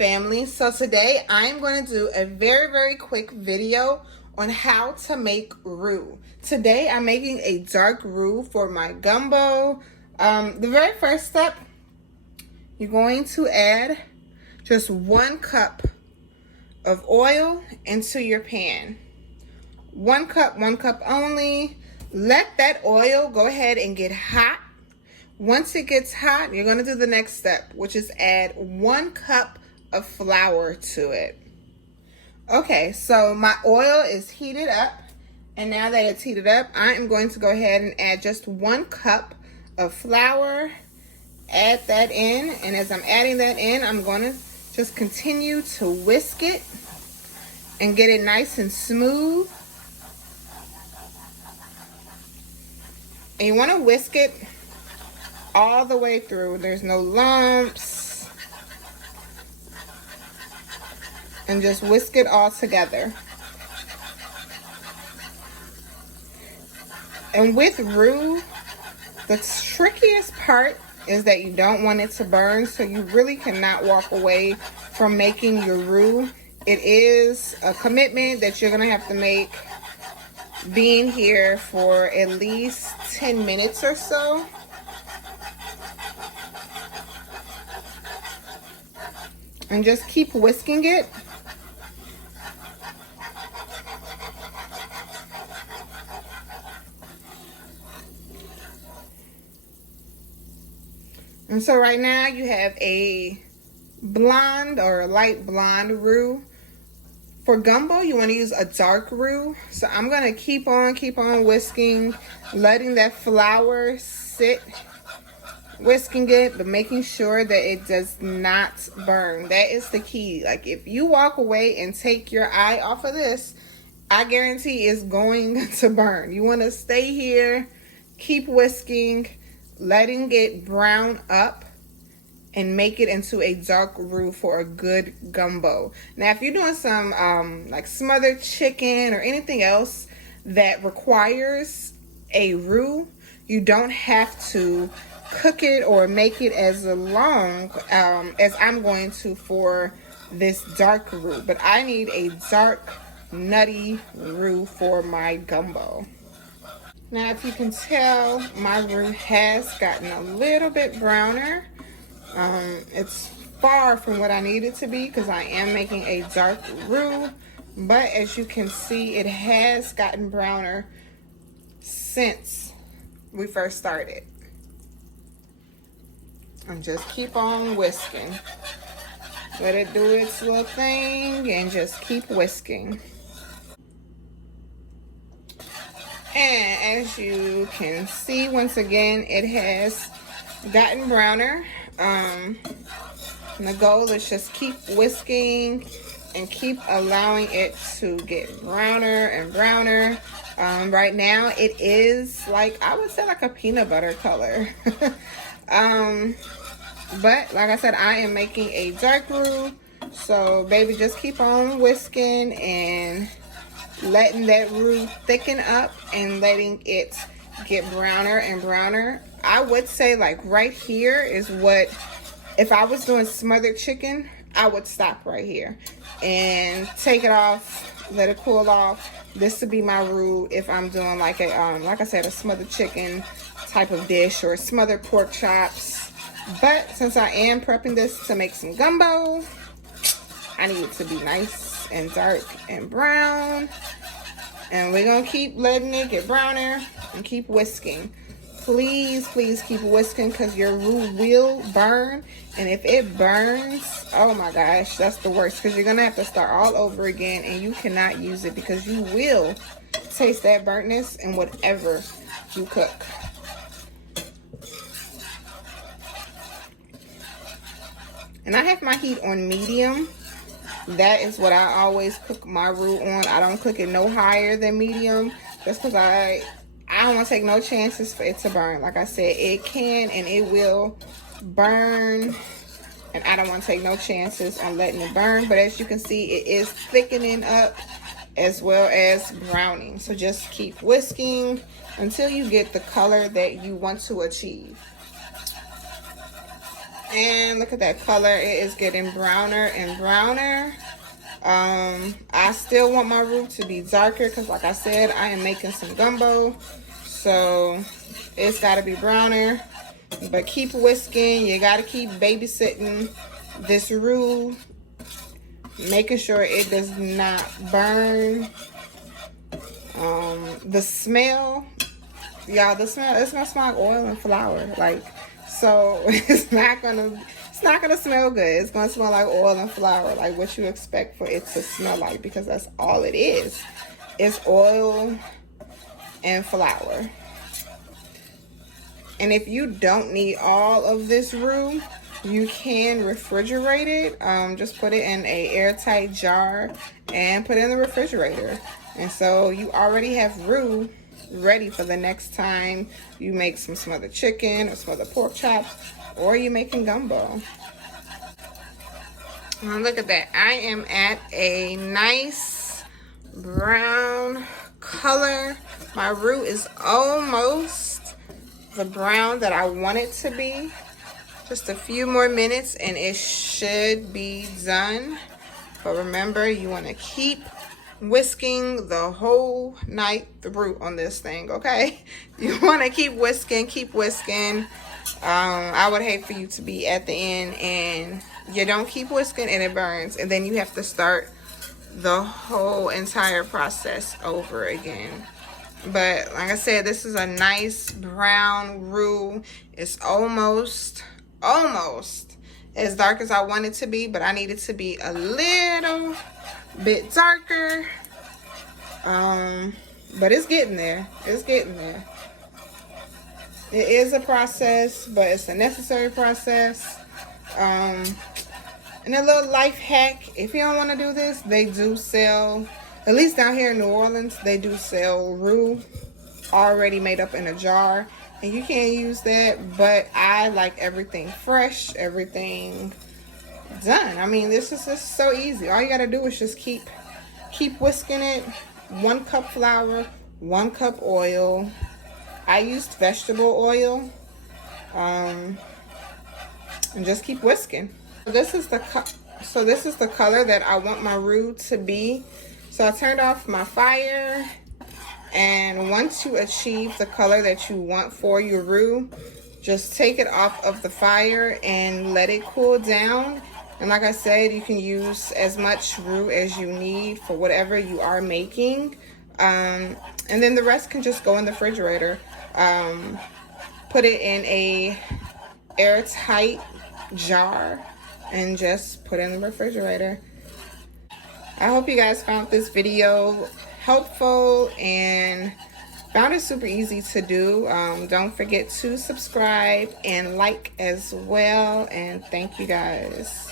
family. So today I'm going to do a very quick video on how to make roux. Today I'm making a dark roux for my gumbo. The very first step, you're going to add just 1 cup of oil into your pan. 1 cup only. Let that oil go ahead and get hot. Once it gets hot, you're going to do the next step, which is add 1 cup of flour to it. Okay, so my oil is heated up, and now that it's heated up, I am going to go ahead and add just 1 cup of flour. Add that in, and as I'm adding that in, I'm going to just continue to whisk it and get it nice and smooth. And you want to whisk it all the way through. There's no lumps. And just whisk it all together. And with roux, the trickiest part is that you don't want it to burn, so you really cannot walk away from making your roux. It is a commitment that you're gonna have to make, being here for at least 10 minutes or so. And just keep whisking it. And so right now you have a blonde or a light blonde roux. For gumbo, you want to use a dark roux. So I'm going to keep on whisking, letting that flour sit, whisking it, but making sure that it does not burn. That is the key. Like, if you walk away and take your eye off of this, I guarantee it's going to burn. You want to stay here, keep whisking, letting it brown up, and make it into a dark roux for a good gumbo. Now, if you're doing some like smothered chicken or anything else that requires a roux, you don't have to cook it or make it as long as I'm going to for this dark roux. But I need a dark, nutty roux for my gumbo. Now, if you can tell, my roux has gotten a little bit browner. It's far from what I need it to be because I am making a dark roux, but as you can see, it has gotten browner since we first started. And just keep on whisking. Let it do its little thing and just keep whisking. And as you can see, once again, it has gotten browner. And the goal is just keep whisking and keep allowing it to get browner and browner. Right now it is like, I would say, like a peanut butter color. But like I said, I am making a dark roux, so baby, just keep on whisking and letting that roux thicken up and letting it get browner and browner. I would say, like, right here is what, if I was doing smothered chicken, I would stop right here and take it off, let it cool off. This would be my roux if I'm doing like a like I said, a smothered chicken type of dish or smothered pork chops. But since I am prepping this to make some gumbo, I need it to be nice and dark and brown. And we're gonna keep letting it get browner and keep whisking. Please keep whisking, because your roux will burn. And if it burns, oh my gosh, that's the worst, because you're gonna have to start all over again and you cannot use it, because you will taste that burntness in whatever you cook. And I have my heat on medium. That is what I always cook my roux on. I don't cook it no higher than medium, just because I don't want to take no chances for it to burn. Like I said, it can and it will burn, and I don't want to take no chances on letting it burn. But as you can see, it is thickening up as well as browning. So just keep whisking until you get the color that you want to achieve. And look at that color. It is getting browner and browner. I still want my roux to be darker because, like I said, I am making some gumbo. So it's got to be browner. But keep whisking. You got to keep babysitting this roux, making sure it does not burn. The smell, y'all, it's gonna smell like oil and flour. Like, so it's not gonna smell good. It's gonna smell like oil and flour, like what you expect for it to smell like, because that's all it is. It's oil and flour. And if you don't need all of this roux, you can refrigerate it. Just put it in a airtight jar and put it in the refrigerator. And so you already have roux ready for the next time you make some smothered chicken or smothered pork chops, or you're making gumbo. Now look at that. I am at a nice brown color. My roux is almost the brown that I want it to be. Just a few more minutes and it should be done. But remember, you want to keep whisking the whole night through on this thing, okay? You want to keep whisking, keep whisking. I would hate for you to be at the end and you don't keep whisking and it burns, and then you have to start the whole entire process over again. But like I said, this is a nice brown roux. It's almost as dark as I want it to be, but I need it to be a little bit darker. But it's getting there. It's getting there. It is a process, but it's a necessary process. And a little life hack, if you don't want to do this, they do sell, at least down here in New Orleans, they do sell roux already made up in a jar. And you can use that, but I like everything fresh, everything done. I mean, this is just so easy. All you got to do is just keep whisking it. 1 cup flour, 1 cup oil. I used vegetable oil. And just keep whisking. This is the color that I want my roux to be. So I turned off my fire. And once you achieve the color that you want for your roux, just take it off of the fire and let it cool down. And like I said, you can use as much roux as you need for whatever you are making. And then the rest can just go in the refrigerator. Put it in a airtight jar and just put it in the refrigerator. I hope you guys found this video helpful and found it super easy to do. Don't forget to subscribe and like as well, and thank you guys.